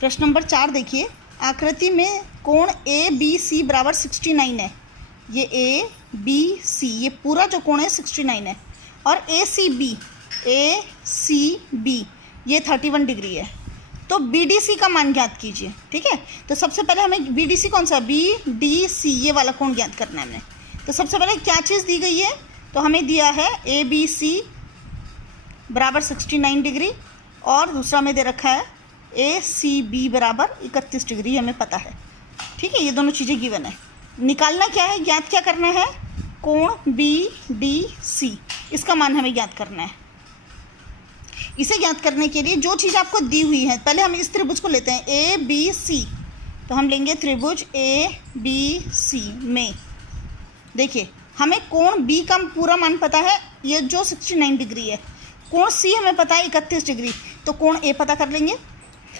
प्रश्न नंबर 4 देखिए, आकृति में कोण ए बी सी बराबर 69 है। ये ए बी सी ये पूरा जो कोण है 69 है, और ए सी बी ये 31 डिग्री है। तो बी डी सी का मान ज्ञात कीजिए। ठीक है, तो सबसे पहले हमें बी डी सी कौन सा, बी डी सी ये वाला कोण ज्ञात करना है हमें। तो सबसे पहले क्या चीज़ दी गई है, तो हमें दिया है ए बी सी बराबर 69 डिग्री, और दूसरा में दे रखा है ए सी बी बराबर 31 डिग्री, हमें पता है। ठीक है, ये दोनों चीज़ें गिवन है। निकालना क्या है, ज्ञात क्या करना है, कोण बी डी सी, इसका मान हमें ज्ञात करना है। इसे ज्ञात करने के लिए जो चीज़ आपको दी हुई है, पहले हम इस त्रिभुज को लेते हैं ए बी सी। तो हम लेंगे त्रिभुज ए बी सी में, देखिए हमें कोण बी का पूरा मान पता है, ये जो 69 डिग्री है। कोण सी हमें पता है 31 डिग्री, तो कोण ए पता कर लेंगे।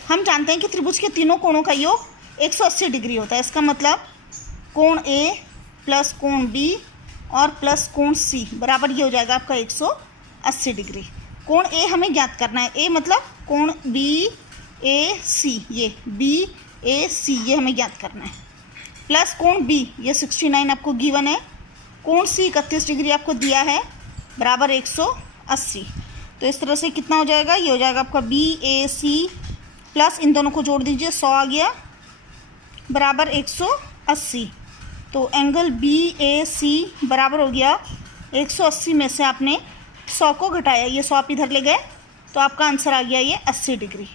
हम जानते हैं कि त्रिभुज के तीनों कोणों का योग 180 डिग्री होता है। इसका मतलब कोण ए प्लस कोण बी और प्लस कोण सी बराबर ये हो जाएगा आपका 180 डिग्री। कोण ए हमें ज्ञात करना है, ए मतलब कोण बी ए सी, ये बी ए सी ये हमें ज्ञात करना है, प्लस कोण बी ये 69 आपको गिवन है, कोण सी 31 डिग्री आपको दिया है, बराबर 180। तो इस तरह से कितना हो जाएगा, ये हो जाएगा आपका बी ए सी प्लस इन दोनों को जोड़ दीजिए, 100 आ गया, बराबर 180। तो एंगल बी ए सी बराबर हो गया 180 में से आपने 100 को घटाया, ये 100 आप इधर ले गए, तो आपका आंसर आ गया ये 80 डिग्री।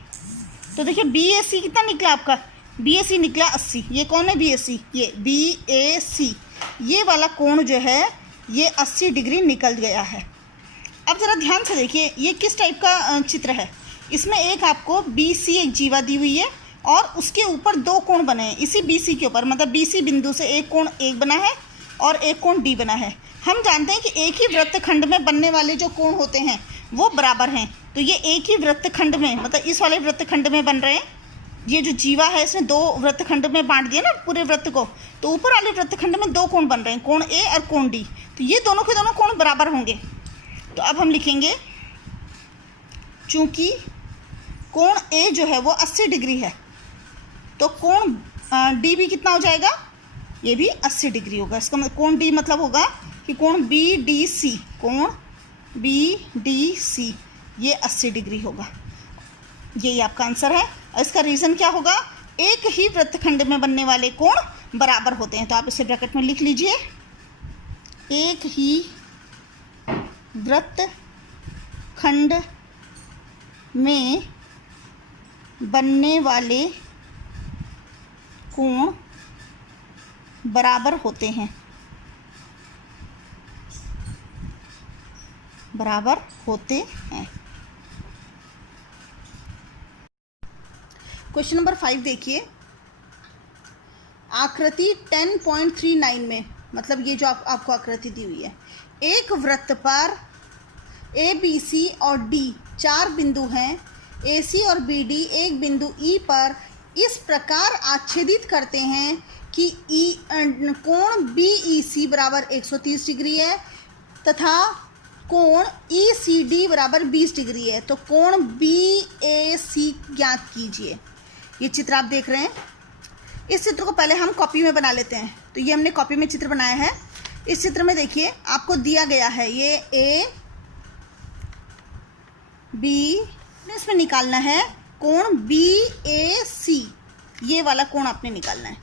तो देखिए बी ए सी कितना निकला आपका, बी ए सी निकला 80। ये कौन है बी ए सी, ये बी ए सी, ये वाला कोण जो है ये 80 डिग्री निकल गया है। अब ज़रा ध्यान से देखिए ये किस टाइप का चित्र है। इसमें एक आपको बी सी एक जीवा दी हुई है, और उसके ऊपर दो कोण बने हैं इसी बी सी के ऊपर, मतलब बी सी बिंदु से एक कोण एक बना है और एक कोण डी बना है। हम जानते हैं कि एक ही वृत्तखंड में बनने वाले जो कोण होते हैं वो बराबर हैं। तो ये एक ही वृत्तखंड में, मतलब इस वाले वृत्तखंड में बन रहे हैं। ये जो जीवा है इसने दो वृत्तखंड में बांट दिया ना पूरे वृत्त को, तो ऊपर वाले वृत्तखंड में दो कोण बन रहे हैं, कोण ए और कोण डी। तो ये दोनों के दोनों कोण बराबर होंगे। तो अब हम लिखेंगे, चूंकि कोण ए जो है वो 80 डिग्री है, तो कोण डी भी कितना हो जाएगा, ये भी 80 डिग्री होगा। इसका मतलब कोण डी मतलब होगा कि कोण बी डी सी, कोण बी डी सी ये 80 डिग्री होगा। यही आपका आंसर है। और इसका रीज़न क्या होगा, एक ही वृत्तखंड में बनने वाले कोण बराबर होते हैं। तो आप इसे ब्रैकेट में लिख लीजिए, एक ही वृत्तखंड में बनने वाले कोण बराबर होते हैं, बराबर होते हैं। क्वेश्चन नंबर 5 देखिए, आकृति 10.39 में, मतलब ये जो आपको आकृति दी हुई है, एक वृत्त पर ए बी सी और डी 4 बिंदु हैं, ए सी और बी डी एक बिंदु ई पर इस प्रकार आच्छेदित करते हैं कि कोण बी ई सी बराबर 130 डिग्री है तथा कोण ई सी डी बराबर 20 डिग्री है। तो कोण बी ए सी ज्ञात कीजिए। ये चित्र आप देख रहे हैं, इस चित्र को पहले हम कॉपी में बना लेते हैं। तो ये हमने कॉपी में चित्र बनाया है। इस चित्र में देखिए आपको दिया गया है ये ए बी, इसमें निकालना है कोण बी ए सी, ये वाला कोण आपने निकालना है।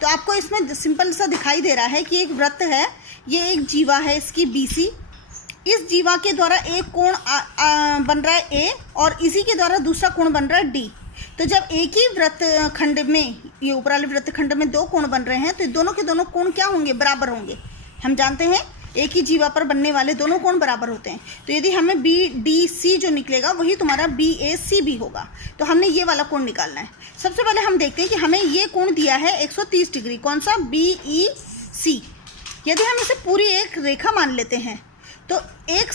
तो आपको इसमें सिंपल सा दिखाई दे रहा है कि एक वृत्त है, ये एक जीवा है इसकी बी सी, इस जीवा के द्वारा एक कोण बन रहा है ए और इसी के द्वारा दूसरा कोण बन रहा है डी। तो जब एक ही वृत्तखंड में, ये ऊपर वाले वृत्तखंड में दो कोण बन रहे हैं, तो दोनों के दोनों कोण क्या होंगे, बराबर होंगे। हम जानते हैं एक ही जीवा पर बनने वाले दोनों कोण बराबर होते हैं। तो यदि हमें बी डी सी जो निकलेगा वही तुम्हारा बी ए सी भी होगा। तो हमने ये वाला कोण निकालना है। सबसे पहले हम देखते हैं कि हमें ये कोण दिया है 130 डिग्री, कौन सा, बी ई सी। यदि हम इसे पूरी एक रेखा मान लेते हैं तो एक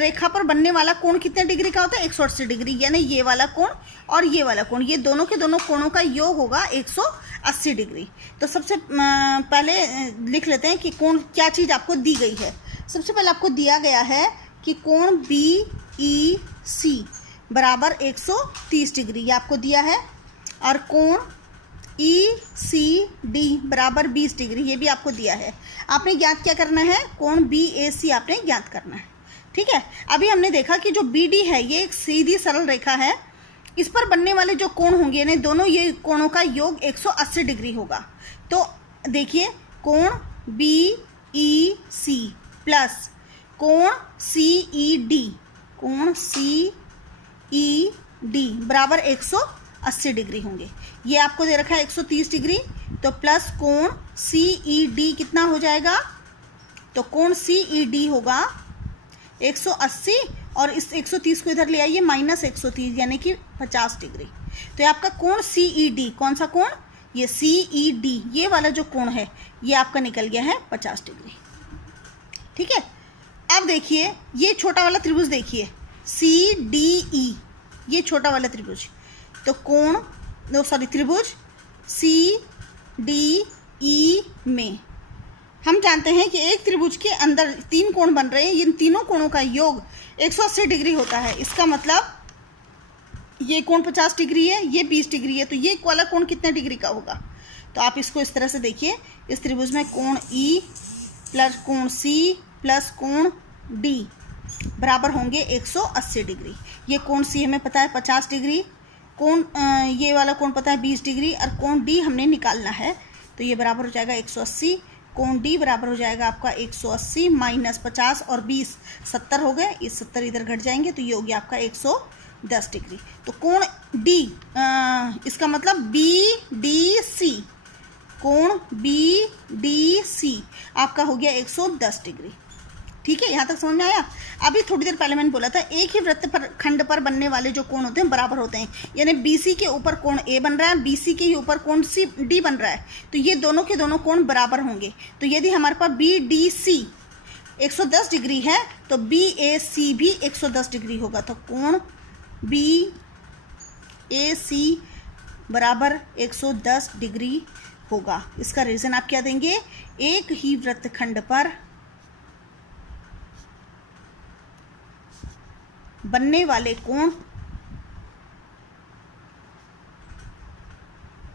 रेखा पर बनने वाला कोण कितने डिग्री का होता है, 180 डिग्री, यानी ये वाला कोण और ये वाला कोण, ये दोनों के दोनों कोणों का योग होगा 180 डिग्री। तो सबसे पहले लिख लेते हैं कि कोण क्या चीज़ आपको दी गई है। सबसे पहले आपको दिया गया है कि कोण बी ई सी बराबर 130 डिग्री, ये आपको दिया है। और कोण ECD बराबर 20 डिग्री, ये भी आपको दिया है। आपने ज्ञात क्या करना है, कोण BAC आपने ज्ञात करना है। ठीक है, अभी हमने देखा कि जो BD है ये एक सीधी सरल रेखा है, इस पर बनने वाले जो कोण होंगे यानी दोनों ये कोणों का योग 180 डिग्री होगा। तो देखिए कोण BEC प्लस कोण CED, कोण CED बराबर 180 डिग्री होंगे। ये आपको दे रखा है 130 डिग्री, तो प्लस कोण CED कितना हो जाएगा, तो कोण CED होगा 180 और इस 130 को इधर ले आइए माइनस 130 यानी कि 50 डिग्री। तो ये आपका कोण CED, कौन सा कोण, ये CED, ये वाला जो कोण है ये आपका निकल गया है 50 डिग्री। ठीक है, अब देखिए ये छोटा वाला त्रिभुज देखिए CDE, ये छोटा वाला त्रिभुज, तो कोण त्रिभुज CDE में हम जानते हैं कि एक त्रिभुज के अंदर 3 कोण बन रहे हैं, इन तीनों कोणों का योग 180 डिग्री होता है। इसका मतलब ये कोण 50 डिग्री है, ये 20 डिग्री है, तो ये वाला कोण कितने डिग्री का होगा। तो आप इसको इस तरह से देखिए, इस त्रिभुज में कोण E प्लस कोण C प्लस कोण D बराबर होंगे 180 डिग्री। ये कोण C हमें पता है 50 डिग्री, कोण ये वाला कोण पता है 20 डिग्री, और कोण D हमने निकालना है, तो ये बराबर हो जाएगा 180। कोण D बराबर हो जाएगा आपका 180 माइनस 50 और 20 70 हो गए, ये 70 इधर घट जाएंगे, तो ये हो गया आपका 110 डिग्री। तो कोण D इसका मतलब BDC, कोण BDC आपका हो गया 110 डिग्री। ठीक है, यहाँ तक समझ में आया। अभी थोड़ी देर पहले मैंने बोला था एक ही वृत्त पर खंड पर बनने वाले जो कोण होते हैं बराबर होते हैं, यानी BC के ऊपर कोण A बन रहा है, BC के ही ऊपर कोण D बन रहा है, तो ये दोनों के दोनों कोण बराबर होंगे। तो यदि हमारे पास BDC 110 डिग्री है तो BAC भी 110 डिग्री होगा, तो कोण BAC बराबर 110 डिग्री होगा। इसका रीज़न आप क्या देंगे, एक ही वृत्तखंड पर बनने वाले कोण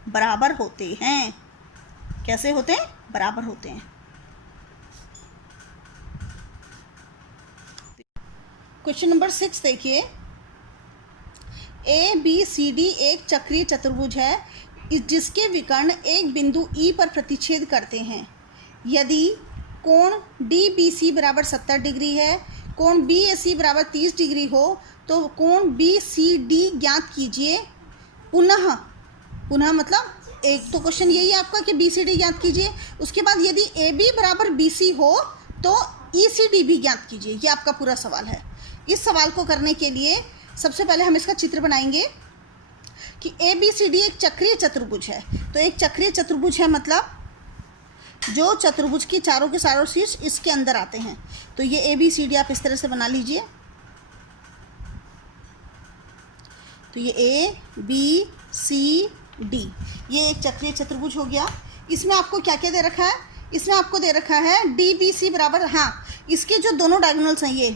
बराबर होते हैं। कैसे होते हैं, बराबर होते हैं। क्वेश्चन नंबर 6 देखिए, ABCD एक चक्रीय चतुर्भुज है जिसके विकर्ण एक बिंदु E पर प्रतिच्छेद करते हैं। यदि कोण DBC बराबर 70 डिग्री है, कोण BAC बराबर 30 डिग्री हो, तो कोण BCD ज्ञात कीजिए। पुनः मतलब एक तो क्वेश्चन यही है आपका कि BCD ज्ञात कीजिए, उसके बाद यदि AB बराबर BC हो तो ECD भी ज्ञात कीजिए। ये आपका पूरा सवाल है। इस सवाल को करने के लिए सबसे पहले हम इसका चित्र बनाएंगे कि ABCD एक चक्रीय चतुर्भुज है। तो एक चक्रीय चतुर्भुज है मतलब जो चतुर्भुज की चारों के चारों शीर्ष इसके अंदर आते हैं। तो ये ABCD आप इस तरह से बना लीजिए। तो ये ABCD ये एक चक्रीय चतुर्भुज हो गया। इसमें आपको क्या क्या दे रखा है, इसमें आपको दे रखा है DBC बराबर, हाँ इसके जो दोनों डायगोनल्स हैं ये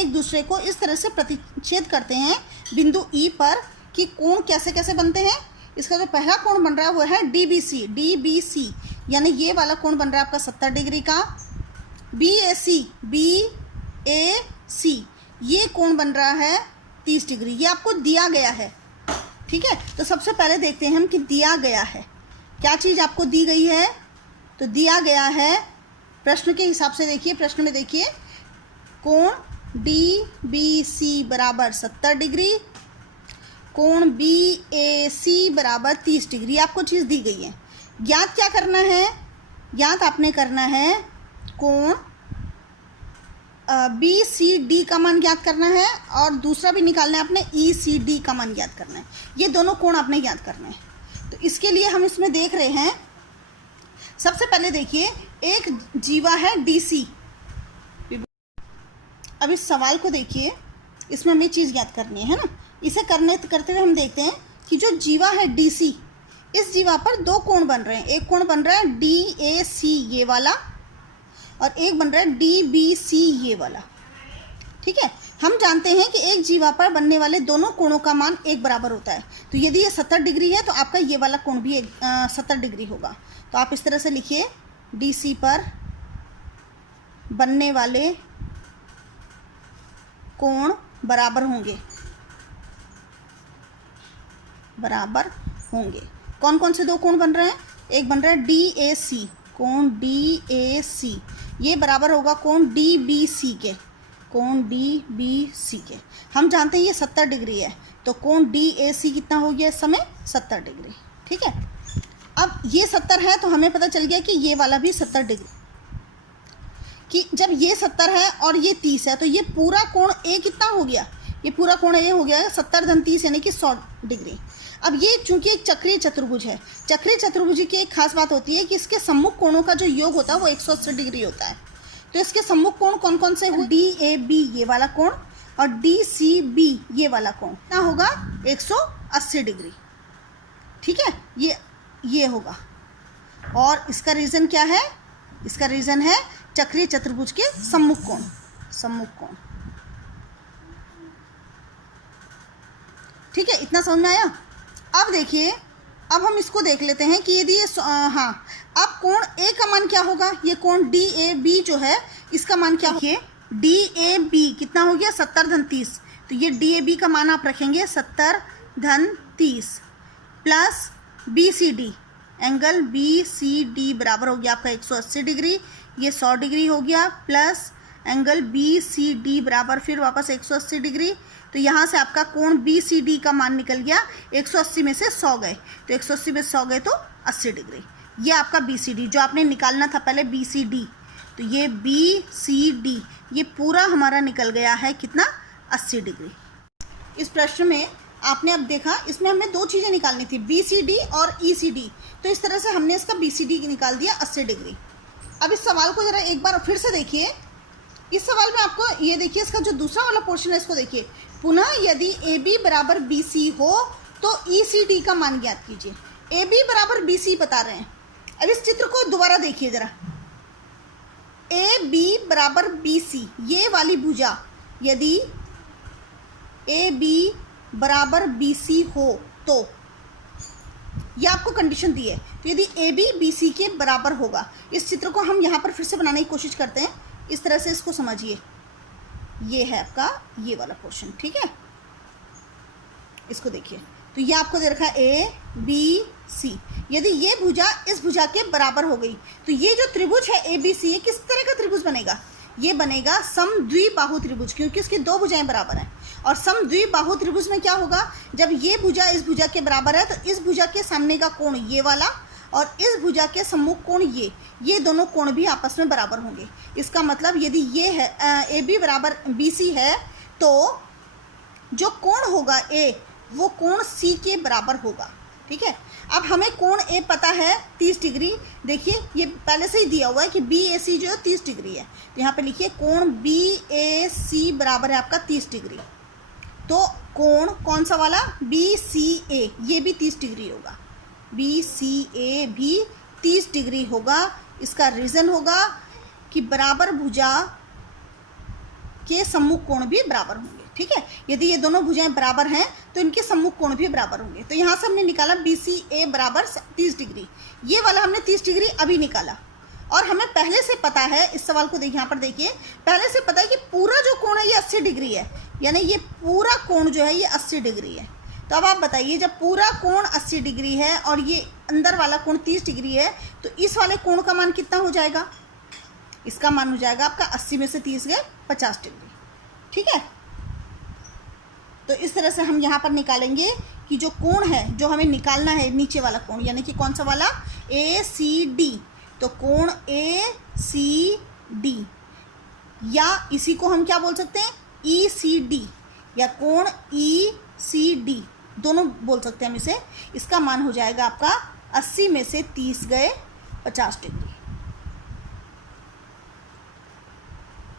एक दूसरे को इस तरह से प्रतिच्छेद करते हैं बिंदु E पर कि कोण कैसे कैसे बनते हैं। इसका जो पहला कोण बन रहा है वो है DBC यानी ये वाला कोण बन रहा है आपका 70 डिग्री का। BAC ये कोण बन रहा है 30 डिग्री। ये आपको दिया गया है। ठीक है, तो सबसे पहले देखते हैं हम कि दिया गया है क्या चीज़ आपको दी गई है। तो दिया गया है प्रश्न के हिसाब से, देखिए प्रश्न में देखिए कोण DBC बराबर 70 डिग्री, कोण BAC बराबर 30 डिग्री आपको चीज़ दी गई है। ज्ञात क्या करना है, ज्ञात आपने करना है कोण BCD का मान ज्ञात करना है और दूसरा भी निकालना है आपने ECD का मान ज्ञात करना है। ये दोनों कोण आपने ज्ञात करने हैं। तो इसके लिए हम इसमें देख रहे हैं, सबसे पहले देखिए एक जीवा है DC। अब इस सवाल को देखिए, इसमें हमें चीज़ ज्ञात करनी है ना। इसे करते हुए हम देखते हैं कि जो जीवा है DC, इस जीवा पर दो कोण बन रहे हैं। एक कोण बन रहा है DAC ये वाला और एक बन रहा है DBC ये वाला। ठीक है, हम जानते हैं कि एक जीवा पर बनने वाले दोनों कोणों का मान एक बराबर होता है। तो यदि ये 70 डिग्री है तो आपका ये वाला कोण भी 70 डिग्री होगा। तो आप इस तरह से लिखिए, DC पर बनने वाले कोण बराबर होंगे, बराबर होंगे। कौन कौन से दो कोण बन रहे हैं? एक बन रहा है DAC, कोण DAC, ये बराबर होगा कोण DBC के, कोण DBC के। हम जानते हैं ये 70 डिग्री है, तो कोण DAC कितना हो गया इस समय? 70 डिग्री। ठीक है, अब ये 70 है तो हमें पता चल गया कि ये वाला भी 70 डिग्री, कि जब ये 70 है और ये 30 है तो ये पूरा कोण A कितना हो गया? ये पूरा कोण A हो गया 70 धन 30 यानी कि 100 डिग्री। अब ये चूंकि एक चक्रीय चतुर्भुज है, चक्रीय चतुर्भुज की एक खास बात होती है कि इसके सम्मुख कोणों का जो योग होता है वो 180 डिग्री होता है। तो इसके सम्मुख कोण कौन कौन से हुए? DAB ये वाला कोण और DCB ये वाला कोण कितना होगा? 180 डिग्री। ठीक है, ये होगा। और इसका रीज़न क्या है? इसका रीज़न है चक्रीय चतुर्भुज के सम्मुख कोण, सम्मुख कोण। ठीक है, इतना समझ में आया? अब देखिए, अब हम इसको देख लेते हैं कि यदि ये हाँ, अब कोण A का मान क्या होगा? ये कोण DAB जो है इसका मान क्या होगा? DAB कितना हो गया? 70 धन 30। तो ये DAB का मान आप रखेंगे 70 धन 30 प्लस BCD, एंगल BCD बराबर हो गया आपका 180 डिग्री, ये 100 डिग्री हो गया, प्लस एंगल BCD बराबर फिर वापस 180 डिग्री। तो यहाँ से आपका कोण BCD का मान निकल गया, 180 में से 100 गए, तो 180 में 100 गए तो 80 डिग्री। ये आपका BCD जो आपने निकालना था पहले, BCD। तो ये BCD ये पूरा हमारा निकल गया है कितना? 80 डिग्री। इस प्रश्न में आपने अब देखा, इसमें हमें दो चीज़ें निकालनी थी, BCD और ECD। तो इस तरह से हमने इसका BCD निकाल दिया 80 डिग्री। अब इस सवाल को ज़रा एक बार फिर से देखिए। इस सवाल में आपको ये देखिए, इसका जो दूसरा वाला पोर्शन है इसको देखिए। पुनः यदि AB बराबर BC हो तो ECD का मान ज्ञात कीजिए। AB बराबर BC बता रहे हैं। अब इस चित्र को दोबारा देखिए ज़रा। AB बराबर BC ये वाली भुजा, यदि AB बराबर BC हो तो ये आपको कंडीशन दी है। तो यदि AB BC के बराबर होगा, इस चित्र को हम यहाँ पर फिर से बनाने की कोशिश करते हैं। इस तरह से इसको समझिए, ये है आपका ये वाला पोर्शन। ठीक है, इसको देखिए। तो ये आपको दे रखा है ABC। यदि ये भुजा इस भुजा के बराबर हो गई तो ये जो त्रिभुज है ABC ये किस तरह का त्रिभुज बनेगा? ये बनेगा समद्विबाहु त्रिभुज, क्योंकि इसकी दो भुजाएं बराबर हैं। और समद्विबाहु त्रिभुज में क्या होगा? जब ये भुजा इस भुजा के बराबर है तो इस भुजा के सामने का कोण ये वाला और इस भुजा के सम्मुख कोण ये दोनों कोण भी आपस में बराबर होंगे। इसका मतलब यदि ये है AB बराबर BC है तो जो कोण होगा A वो कोण C के बराबर होगा। ठीक है, अब हमें कोण A पता है 30 डिग्री। देखिए ये पहले से ही दिया हुआ है कि BAC जो है 30 डिग्री है। तो यहाँ पे लिखिए कोण BAC बराबर है आपका 30 डिग्री। तो कोण कौन सा वाला? BCA ये भी 30 डिग्री होगा, BCA भी 30 डिग्री होगा। इसका रीज़न होगा कि बराबर भुजा के सम्मुख कोण भी बराबर होंगे। ठीक है, यदि ये दोनों भुजाएं बराबर हैं तो इनके सम्मुख कोण भी बराबर होंगे। तो यहाँ से हमने निकाला BCA बराबर 30 डिग्री। ये वाला हमने 30 डिग्री अभी निकाला और हमें पहले से पता है, इस सवाल को देखिए, यहाँ पर देखिए, पहले से पता है कि पूरा जो कोण है ये 80 डिग्री है, यानी ये पूरा कोण जो है ये 80 डिग्री है। तो अब आप बताइए, जब पूरा कोण 80 डिग्री है और ये अंदर वाला कोण 30 डिग्री है तो इस वाले कोण का मान कितना हो जाएगा? इसका मान हो जाएगा आपका 80 में से 30 गए 50 डिग्री। ठीक है, तो इस तरह से हम यहाँ पर निकालेंगे कि जो कोण है जो हमें निकालना है नीचे वाला कोण, यानी कि कौन सा वाला? ACD। तो कोण ACD या इसी को हम क्या बोल सकते हैं? ECD या कोण ECD दोनों बोल सकते हैं हम इसे। इसका मान हो जाएगा आपका 80 में से 30 गए 50 डिग्री।